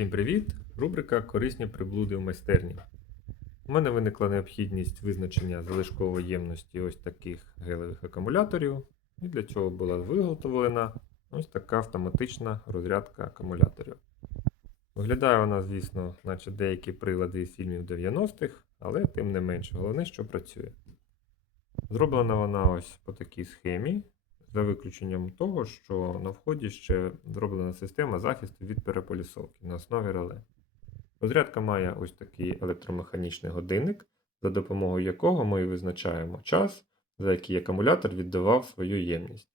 Всім привіт! Рубрика Корисні приблуди в майстерні. У мене виникла необхідність визначення залишкової ємності ось таких гелевих акумуляторів, і для цього була виготовлена ось така автоматична розрядка акумуляторів. Виглядає вона, звісно, наче деякі прилади з фільмів 90-х, але тим не менше, головне, що працює. Зроблена вона ось по такій схемі, за виключенням того, що на вході ще зроблена система захисту від переполісовки на основі реле. Розрядка має ось такий електромеханічний годинник, за допомогою якого ми визначаємо час, за який акумулятор віддавав свою ємність.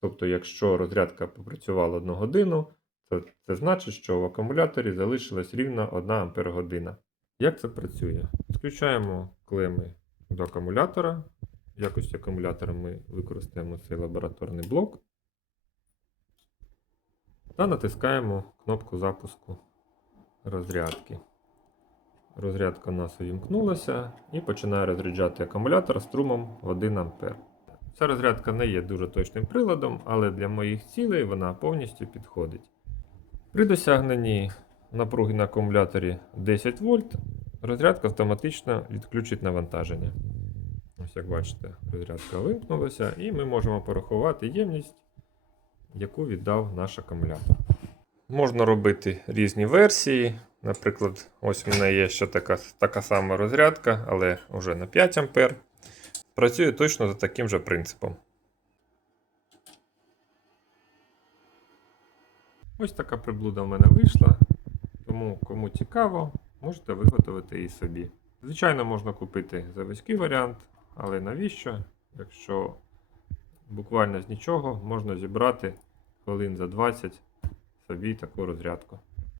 Тобто, якщо розрядка попрацювала 1 годину, то це значить, що в акумуляторі залишилась рівно 1 Ампер-година. Як це працює? Підключаємо клеми до акумулятора. В якості акумулятора ми використаємо цей лабораторний блок та натискаємо кнопку запуску розрядки. Розрядка у нас увімкнулася і починає розряджати акумулятор струмом в 1 А. Ця розрядка не є дуже точним приладом, але для моїх цілей вона повністю підходить. При досягненні напруги на акумуляторі 10 вольт розрядка автоматично відключить навантаження. Ось як бачите, розрядка вимкнулася, і ми можемо порахувати ємність, яку віддав наш акумулятор. Можна робити різні версії. Наприклад, ось в мене є ще така, така сама розрядка, але вже на 5 А. Працює точно за таким же принципом. Ось така приблуда в мене вийшла. Тому, кому цікаво, можете виготовити її собі. Звичайно, можна купити заводський варіант, але навіщо? Якщо буквально з нічого можна зібрати хвилин за 20 собі таку розрядку.